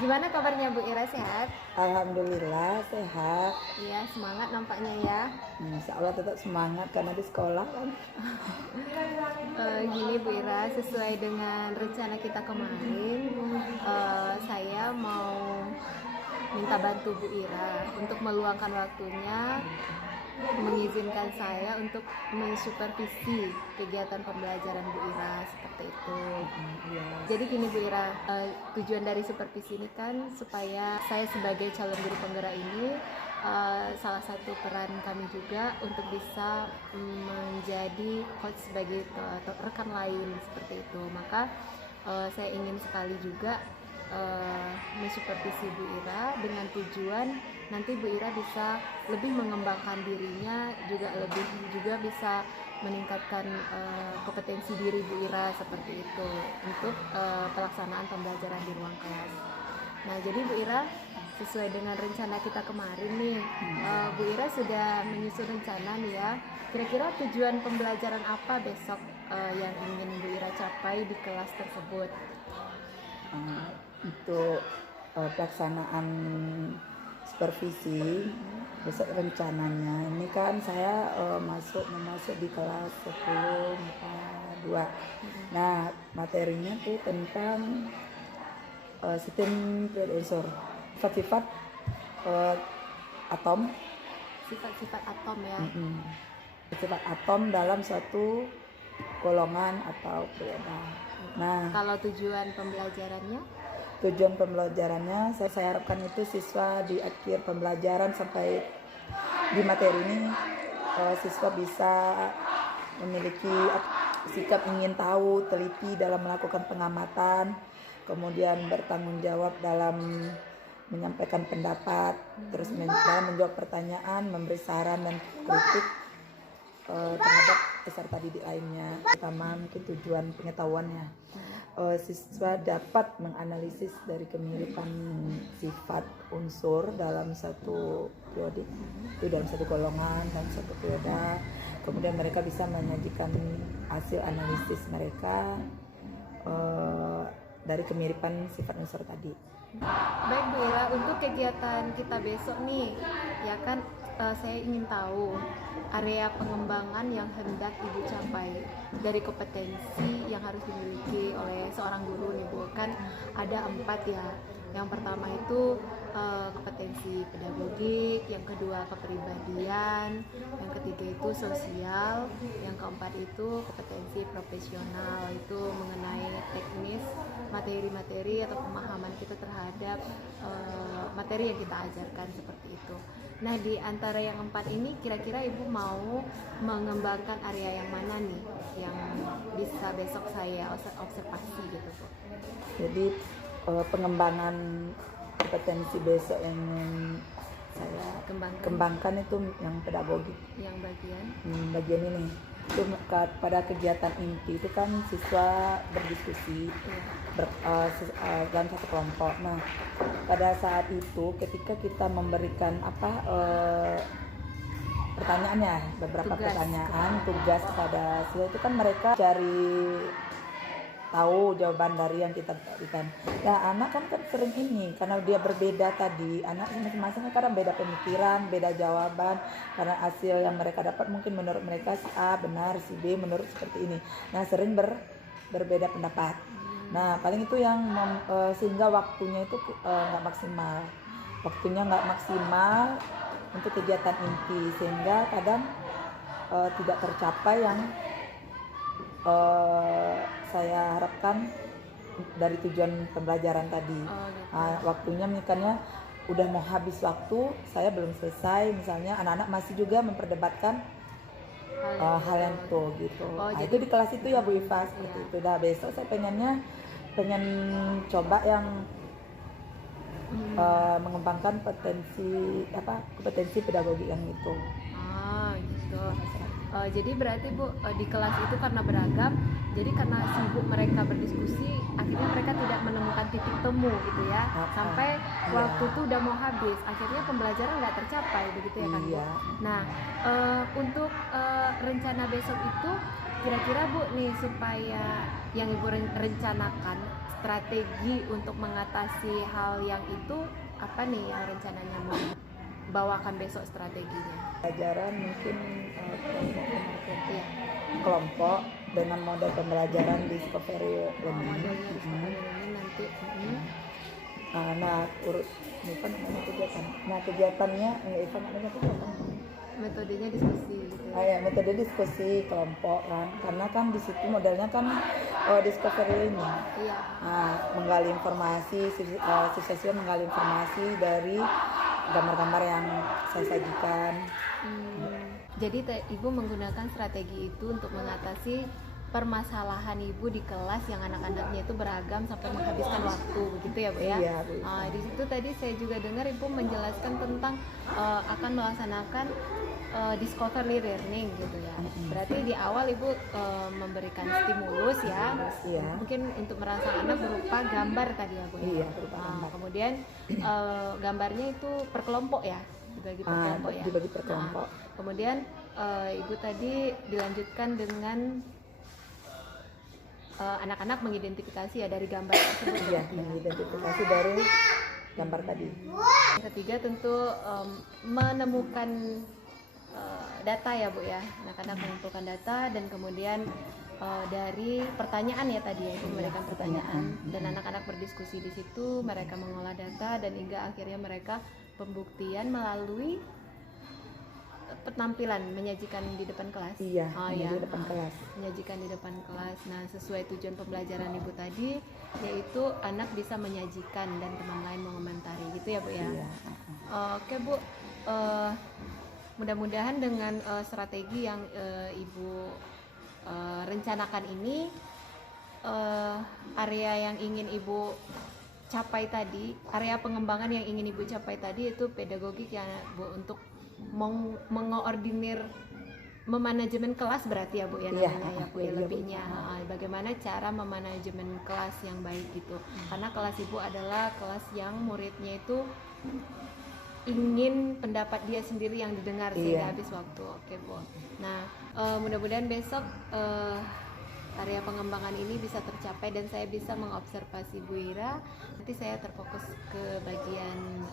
Gimana kabarnya Bu Ira, sehat? Alhamdulillah sehat. Iya, semangat nampaknya ya. Insya Allah tetap semangat karena di sekolah kan. Gini Bu Ira, sesuai dengan rencana kita kemarin, saya mau minta bantu Bu Ira untuk meluangkan waktunya, mengizinkan saya untuk mensupervisi kegiatan pembelajaran Bu Ira seperti itu. Iya. Jadi gini Bu Ira, tujuan dari supervisi ini kan supaya saya sebagai calon guru penggerak ini salah satu peran kami juga untuk bisa menjadi coach sebagai rekan lain seperti itu. Maka saya ingin sekali juga mensupervisi Bu Ira dengan tujuan nanti Bu Ira bisa lebih mengembangkan dirinya, juga bisa meningkatkan kompetensi diri Bu Ira seperti itu untuk pelaksanaan pembelajaran di ruang kelas. Nah, jadi Bu Ira, sesuai dengan rencana kita kemarin nih, Bu Ira sudah menyusun rencana nih ya. Kira-kira tujuan pembelajaran apa besok yang ingin Bu Ira capai di kelas tersebut? Untuk pelaksanaan supervisi besok rencananya ini kan saya masuk di kelas 10 MIPA 2. Nah, materinya tuh tentang sistem periode unsur, sifat-sifat atom, Sifat-sifat atom ya. sifat atom dalam satu golongan atau periode. Nah, Kalau tujuan pembelajarannya? tujuan pembelajarannya saya harapkan itu siswa di akhir pembelajaran sampai di materi ini siswa bisa memiliki sikap ingin tahu, teliti dalam melakukan pengamatan, kemudian bertanggung jawab dalam menyampaikan pendapat, terus dalam menjawab pertanyaan, memberi saran dan kritik terhadap peserta didik lainnya. Pertama mungkin tujuan pengetahuannya, siswa dapat menganalisis dari kemiripan sifat unsur dalam satu periode, itu dalam satu golongan dan satu periode. Kemudian mereka bisa menyajikan hasil analisis mereka dari kemiripan sifat unsur tadi. Baik Bu Ira, untuk kegiatan kita besok nih, ya kan saya ingin tahu area pengembangan yang hendak Ibu capai dari kompetensi yang harus dimiliki oleh seorang guru nih Bu. Kan ada 4 ya. Yang pertama itu kompetensi pedagogik, yang kedua kepribadian, yang ketiga itu sosial, yang keempat itu kompetensi profesional, itu mengenai teknis, materi-materi atau pemahaman kita terhadap materi yang kita ajarkan seperti itu. Nah, di antara yang 4 ini kira-kira Ibu mau mengembangkan area yang mana nih yang bisa besok saya observasi gitu Bu? Jadi pengembangan kompetensi besok yang saya kembangkan itu yang pedagogik. Yang bagian ini itu pada kegiatan inti itu kan siswa berdiskusi dalam satu kelompok. Nah, pada saat itu ketika kita memberikan beberapa pertanyaan tugas kepada siswa itu kan mereka cari tahu jawaban dari yang kita berikan. Ya, anak kan sering ini karena dia berbeda tadi, anak masing-masing kadang beda pemikiran, beda jawaban, karena hasil yang mereka dapat mungkin menurut mereka si A benar, si B menurut seperti ini. Nah, sering berbeda pendapat. Nah, paling itu yang sehingga waktunya itu nggak maksimal. Waktunya nggak maksimal untuk kegiatan inti, sehingga kadang tidak tercapai yang saya harapkan dari tujuan pembelajaran tadi. Waktunya misalnya udah mau habis waktu, saya belum selesai, misalnya anak-anak masih juga memperdebatkan hal yang itu gitu. Itu di kelas itu ya Bu Iva seperti itu. Dah besok saya pengen coba yang mengembangkan kompetensi pedagogi yang itu. Gitu. Jadi berarti Bu, di kelas itu karena beragam, jadi karena sibuk mereka berdiskusi, akhirnya mereka tidak menemukan titik temu gitu ya, sampai waktu itu udah mau habis, akhirnya pembelajaran nggak tercapai begitu ya kan Bu? Nah, untuk rencana besok itu kira-kira Bu nih, supaya yang Ibu rencanakan strategi untuk mengatasi hal yang itu apa nih yang rencananya mau bawakan besok strateginya? Pelajaran mungkin Iya, kelompok dengan model pembelajaran discovery learning. modelnya discovery learning nanti. Nah, urut ini kan namanya kegiatan. Nah, kegiatannya Iva namanya kegiatan. Metodenya diskusi gitu. Ya, metode diskusi kelompok kan, karena kan di situ modelnya kan discovery ini. Iya. Nah, menggali informasi, siswa menggali informasi dari gambar-gambar yang saya sajikan. Jadi ibu menggunakan strategi itu untuk mengatasi permasalahan ibu di kelas yang anak-anaknya itu beragam sampai menghabiskan waktu, begitu ya Bu ya? Iya, Bu. Di situ tadi saya juga dengar ibu menjelaskan tentang akan melaksanakan discovery learning gitu ya. Berarti di awal ibu memberikan stimulus ya, Iya. mungkin untuk merangsang anak berupa gambar tadi ya Bu ya. Iya, berupa gambar. Kemudian gambarnya itu per kelompok ya, dibagi per kelompok ya. Dibagi per kelompok. Kemudian ibu tadi dilanjutkan dengan anak-anak mengidentifikasi ya dari gambar tersebut. Iya, mengidentifikasi dari gambar tadi. Yang ketiga tentu menemukan data ya Bu ya. Anak-anak mengumpulkan data dan kemudian dari pertanyaan ya tadi ya, memberikan pertanyaan dan anak-anak berdiskusi di situ, mereka mengolah data dan hingga akhirnya mereka pembuktian melalui penampilan menyajikan di depan kelas. Iya, Ya. di depan kelas. Menyajikan di depan kelas. Nah, sesuai tujuan pembelajaran Ibu tadi, yaitu anak bisa menyajikan dan teman lain mengomentari, gitu ya Bu ya. Iya. Oke Bu, mudah-mudahan dengan strategi yang Ibu rencanakan ini, area yang ingin Ibu capai tadi, area pengembangan yang ingin Ibu capai tadi itu pedagogik ya Bu, untuk mengoordinir memanajemen kelas berarti ya Bu ya namanya ya Bu ya, lebihnya bagaimana cara memanajemen kelas yang baik gitu, karena kelas Ibu adalah kelas yang muridnya itu ingin pendapat dia sendiri yang didengar sehingga habis waktu. Oke Bu, nah mudah-mudahan besok area pengembangan ini bisa tercapai dan saya bisa mengobservasi Bu Ira. Nanti saya terfokus ke bagian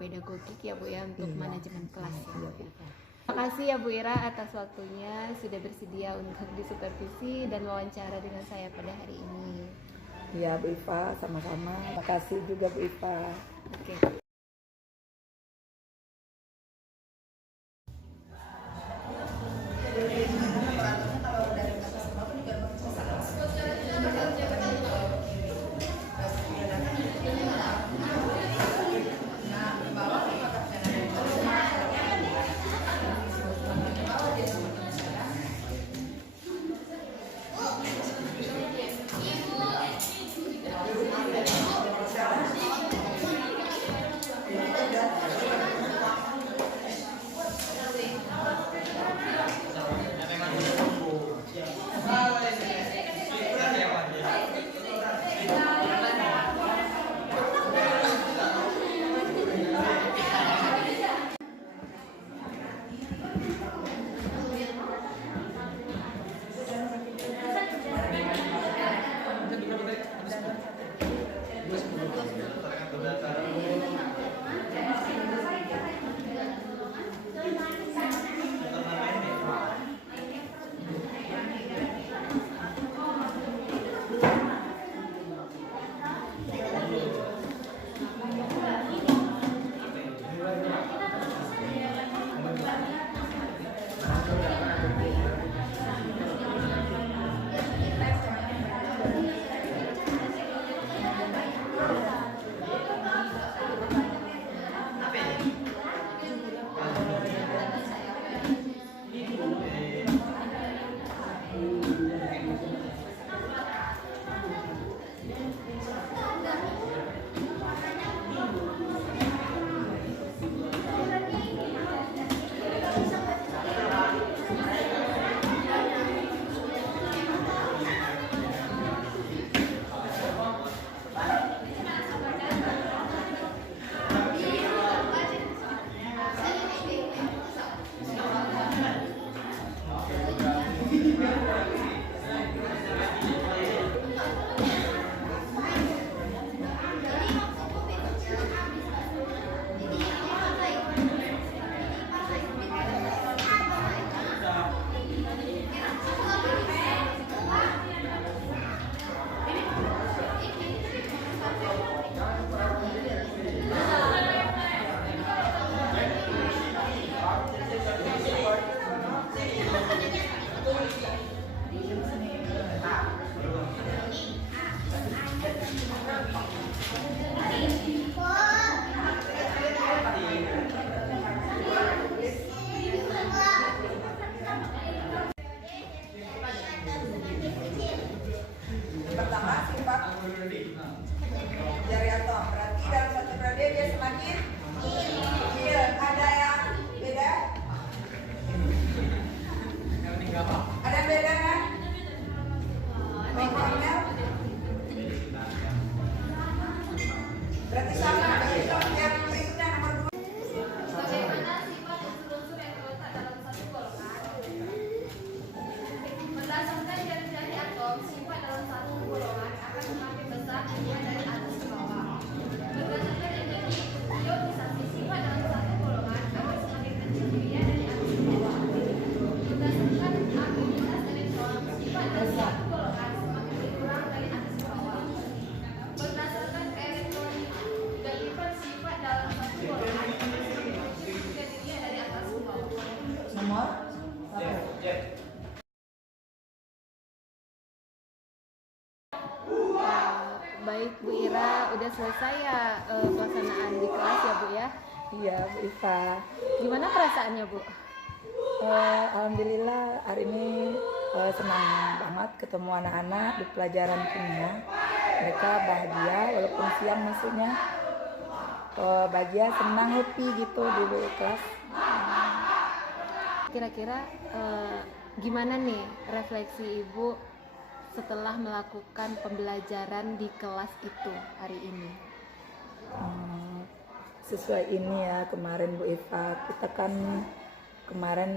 pedagogik ya Bu ya untuk manajemen kelas ya. Terima kasih ya Bu Ira atas waktunya sudah bersedia untuk disupervisi dan wawancara dengan saya pada hari ini. Iya Bu Iva, sama-sama. Terima kasih juga Bu Iva. Oke. Bagaimana sifat unsur-unsur yang terletak dalam satu golongan? Berdasarkan jari-jari atom, sifat dalam satu golongan akan semakin besar dia dari atas ke bawah. Berdasarkan energi ionisasi, sifat dalam satu golongan akan semakin kecil dia dari atas ke bawah. Berdasarkan aktivitas elektron, sifat dalam satu golongan semakin berkurang dari atas ke bawah. Berdasarkan elektronik, sifat dalam satu golongan akan semakin kecil dia dari atas ke bawah. Nomor Baik Bu Ira, udah selesai ya pelaksanaan di kelas ya Bu ya. iya Bu Iva. Gimana perasaannya Bu? Alhamdulillah hari ini senang banget ketemu anak-anak di pelajaran kimia. Mereka bahagia walaupun siang masuknya. Bahagia, senang, happy gitu di kelas. Kira-kira gimana nih refleksi Ibu setelah melakukan pembelajaran di kelas itu hari ini? Sesuai ini ya kemarin Bu Iva, kita kan kemarin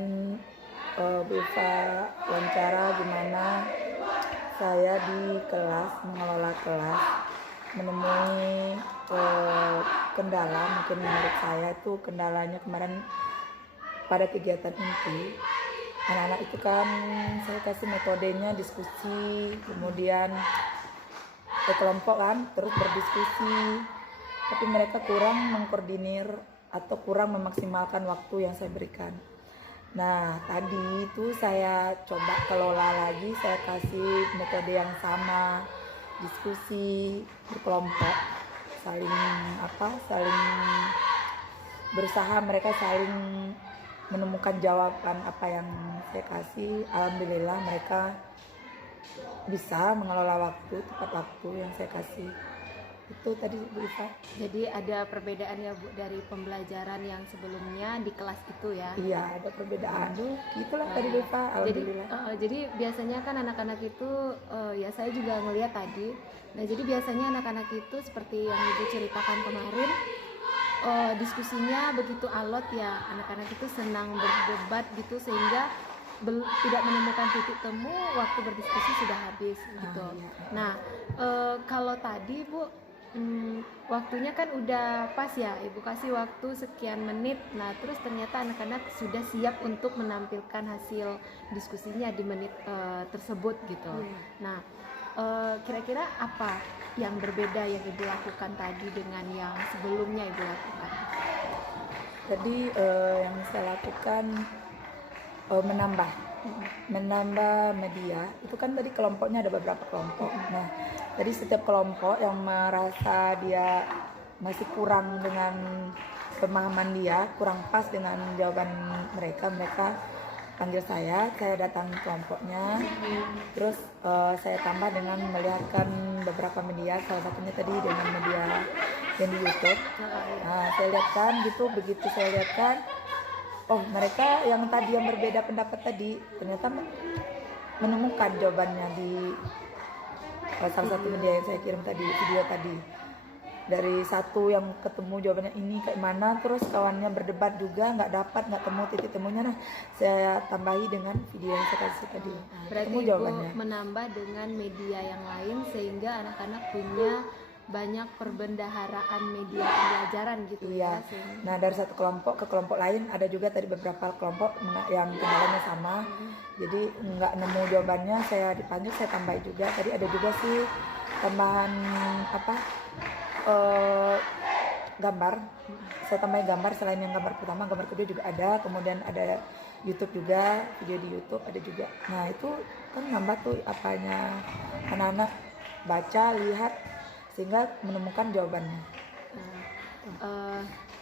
Bu Iva wawancara gimana saya di kelas mengelola kelas, menemui kendala. Mungkin menurut saya itu kendalanya kemarin pada kegiatan inti. Anak-anak itu kan saya kasih metodenya diskusi, kemudian kelompok kan terus berdiskusi, tapi mereka kurang mengkoordinir atau kurang memaksimalkan waktu yang saya berikan. Nah tadi itu saya coba kelola lagi, saya kasih metode yang sama, diskusi berkelompok, saling berusaha, mereka saling menemukan jawaban apa yang saya kasih. Alhamdulillah mereka bisa mengelola waktu tepat waktu yang saya kasih. Itu tadi Bu Iva. Jadi ada perbedaan ya Bu dari pembelajaran yang sebelumnya di kelas itu ya? Iya ada perbedaan. Itulah tadi Bu Iva. Alhamdulillah. Jadi biasanya kan anak-anak itu ya saya juga ngelihat tadi. Nah jadi biasanya anak-anak itu seperti yang Ibu ceritakan kemarin, diskusinya begitu alot ya, anak-anak itu senang berdebat gitu sehingga tidak menemukan titik temu, waktu berdiskusi sudah habis gitu. Iya. Nah kalau tadi Bu waktunya kan udah pas ya, Ibu kasih waktu sekian menit. Nah terus ternyata anak-anak sudah siap untuk menampilkan hasil diskusinya di menit tersebut gitu. Nah kira-kira apa yang berbeda yang Ibu lakukan tadi dengan yang sebelumnya Ibu lakukan? Jadi yang saya lakukan menambah media. Itu kan tadi kelompoknya ada beberapa kelompok. Nah jadi setiap kelompok yang merasa dia masih kurang dengan pemahaman dia, kurang pas dengan jawaban mereka panggil saya datang ke kelompoknya, terus saya tambah dengan melihatkan beberapa media, salah satunya tadi dengan media yang di YouTube. Nah, saya lihatkan gitu, begitu saya lihatkan, oh mereka yang tadi yang berbeda pendapat tadi ternyata menemukan jawabannya di salah satu media yang saya kirim tadi, video tadi. Dari satu yang ketemu jawabannya ini kayak mana, terus kawannya berdebat juga nggak temu titik temunya. Nah saya tambahi dengan video yang saya kasih tadi. Berarti Temu jawabannya. Ibu menambah dengan media yang lain sehingga anak-anak punya banyak perbendaharaan media pembelajaran gitu Iya. ya. Nah dari satu kelompok ke kelompok lain ada juga tadi beberapa kelompok yang kendalanya sama. Jadi nggak nemu jawabannya, saya dipanggil, saya tambahin juga. Tadi ada juga sih tambahan gambar. Saya tambahin gambar selain yang gambar pertama, gambar kedua juga ada. Kemudian ada YouTube juga, video di YouTube ada juga. Nah itu kan nambah tuh apanya anak-anak baca, lihat sehingga menemukan jawabannya.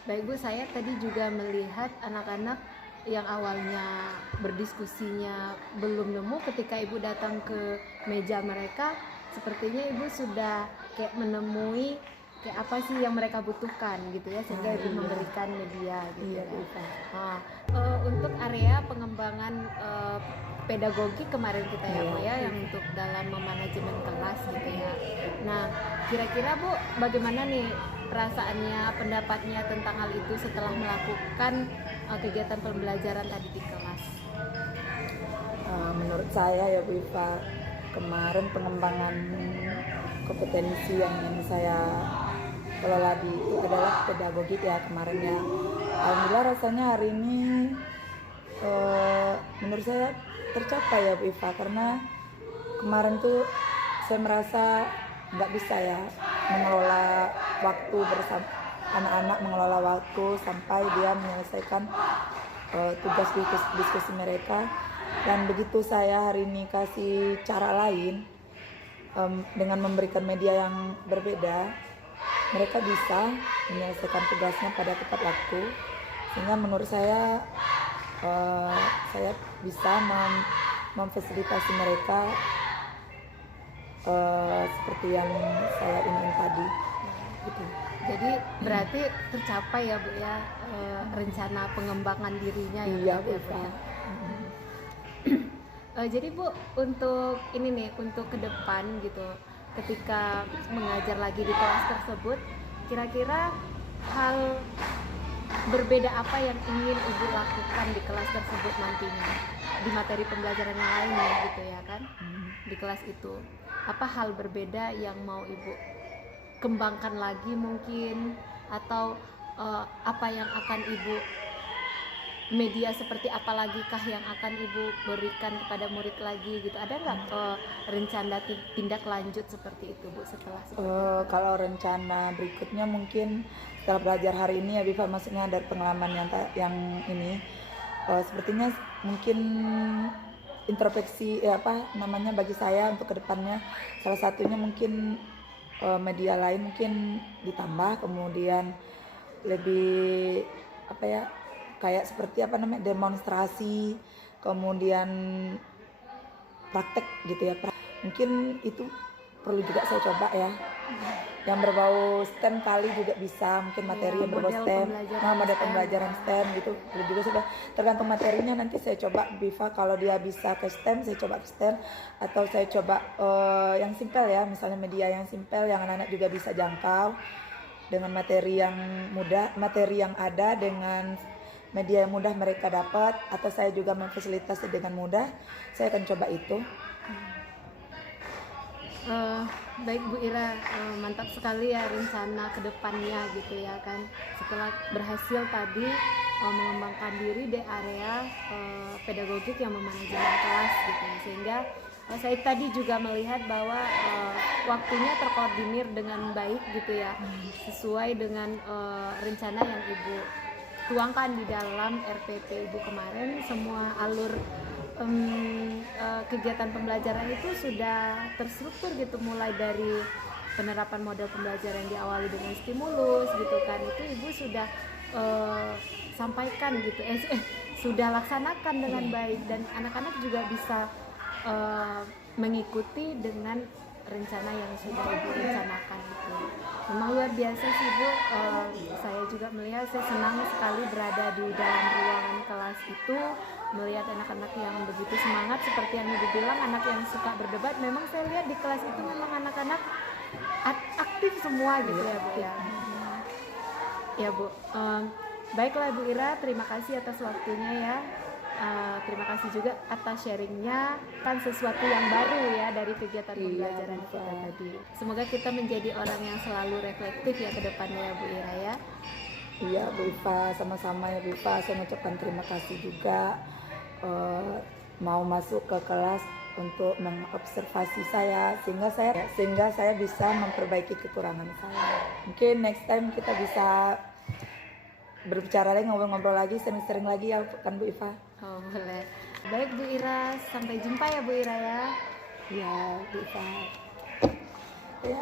Baik Bu, saya tadi juga melihat anak-anak yang awalnya berdiskusinya belum nemu, ketika Ibu datang ke meja mereka, sepertinya Ibu sudah kayak menemui kayak apa sih yang mereka butuhkan gitu ya, sehingga Ibu memberikan media gitu. Iya, Nah, untuk area pengembangan pedagogi kemarin kita ya Bu ya, yang untuk dalam memanajemen kelas gitu ya. Nah, kira-kira Bu bagaimana nih perasaannya, pendapatnya tentang hal itu setelah melakukan kegiatan pembelajaran tadi di kelas? Menurut saya ya Bu Iva, kemarin pengembangan kompetensi yang saya kelola di itu adalah pedagogik ya kemarin ya. Alhamdulillah rasanya hari ini menurut saya tercapai ya Bu Iva, karena kemarin tuh saya merasa nggak bisa ya mengelola waktu bersama anak-anak, mengelola waktu sampai dia menyelesaikan tugas diskusi mereka. Dan begitu saya hari ini kasih cara lain dengan memberikan media yang berbeda, mereka bisa menyelesaikan tugasnya pada tepat waktu, sehingga menurut saya bisa memfasilitasi mereka seperti yang saya ingin tadi gitu. Jadi berarti tercapai ya Bu ya rencana pengembangan dirinya ya. Iya Bu, Bu ya, Bu, Iva. ya. Jadi Bu, untuk ini nih, untuk ke depan gitu, ketika mengajar lagi di kelas tersebut, kira-kira hal berbeda apa yang ingin Ibu lakukan di kelas tersebut nantinya, di materi pembelajaran yang lainnya gitu ya kan, di kelas itu. Apa hal berbeda yang mau Ibu kembangkan lagi mungkin, atau apa yang akan Ibu, media seperti apa lagi kah yang akan Ibu berikan kepada murid lagi gitu? Ada nggak rencana tindak lanjut seperti itu Bu setelah Kalau rencana berikutnya mungkin setelah belajar hari ini ya Biva, maksudnya dari pengalaman yang ini sepertinya mungkin introspeksi bagi saya untuk kedepannya, salah satunya mungkin media lain mungkin ditambah, kemudian lebih kayak seperti demonstrasi, kemudian praktek gitu ya. Mungkin itu perlu juga saya coba ya. Yang berbau STEM kali juga bisa, mungkin materi yang berbau STEM, model pembelajaran STEM gitu. Perlu juga sudah tergantung materinya, nanti saya coba Biva, kalau dia bisa ke STEM saya coba ke STEM, atau saya coba yang simpel ya, misalnya media yang simpel yang anak-anak juga bisa jangkau dengan materi yang mudah, materi yang ada dengan media yang mudah mereka dapat, atau saya juga memfasilitasi dengan mudah, saya akan coba itu. Baik Bu Ira, mantap sekali ya rencana kedepannya gitu ya kan, setelah berhasil tadi mengembangkan diri di area pedagogik yang memanajemen kelas gitu, sehingga saya tadi juga melihat bahwa waktunya terkoordinir dengan baik gitu ya, sesuai dengan rencana yang Ibu tuangkan di dalam RPP Ibu kemarin. Semua alur kegiatan pembelajaran itu sudah terstruktur gitu, mulai dari penerapan model pembelajaran yang diawali dengan stimulus gitu kan, itu Ibu sudah sampaikan gitu, sudah laksanakan dengan baik, dan anak-anak juga bisa mengikuti dengan rencana yang sudah Ibu rencanakan itu. Memang luar biasa sih Bu, saya juga melihat, saya senang sekali berada di dalam ruangan kelas itu, melihat anak-anak yang begitu semangat seperti yang Ibu bilang, anak yang suka berdebat. Memang saya lihat di kelas itu memang anak-anak aktif semua gitu ya Bu ya. Ya Bu, baiklah Bu Ira, terima kasih atas waktunya ya. Terima kasih juga atas sharingnya, kan sesuatu yang baru ya dari kegiatan pembelajaran kita tadi. Semoga kita menjadi orang yang selalu reflektif ya ke depannya ya Bu Ira ya. Iya Bu Iva, sama-sama ya Bu Iva, saya mengucapkan terima kasih juga mau masuk ke kelas untuk mengobservasi saya, sehingga saya bisa memperbaiki kekurangan saya. Mungkin next time kita bisa berbicara lagi, ngobrol-ngobrol lagi, sering-sering lagi ya kan Bu Iva. Oh boleh. Baik Bu Ira, sampai jumpa ya Bu Ira ya. Ya Bu Iva. Ya,